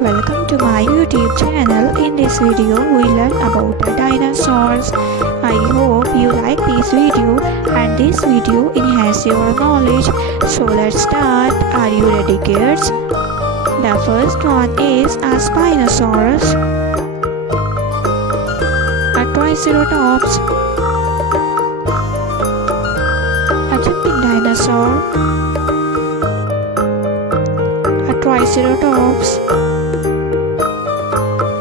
Welcome to my YouTube channel. In this video we learn about the dinosaurs. I hope you like this video and this video enhance your knowledge. So let's start. Are you ready, kids? The first one is a Spinosaurus, a Triceratops, a jumping dinosaur, a Triceratops,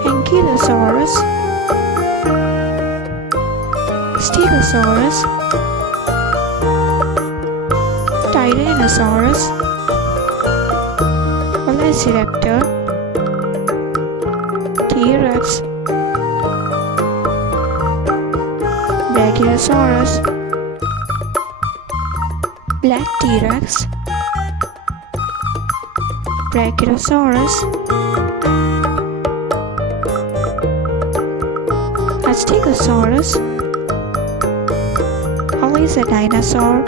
Ankylosaurus, Stegosaurus, Tyrannosaurus, Velociraptor, T-Rex, Brachiosaurus, Black T-Rex, Brachiosaurus, Stegosaurus, always a dinosaur,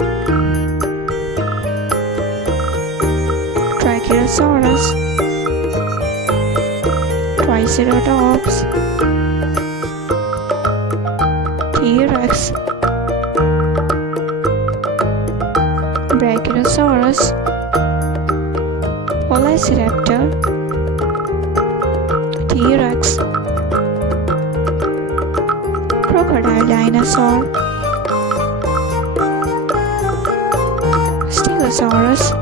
Brachiosaurus, Triceratops, T-Rex, Brachiosaurus, Velociraptor, T-Rex, crocodile dinosaur, Stegosaurus,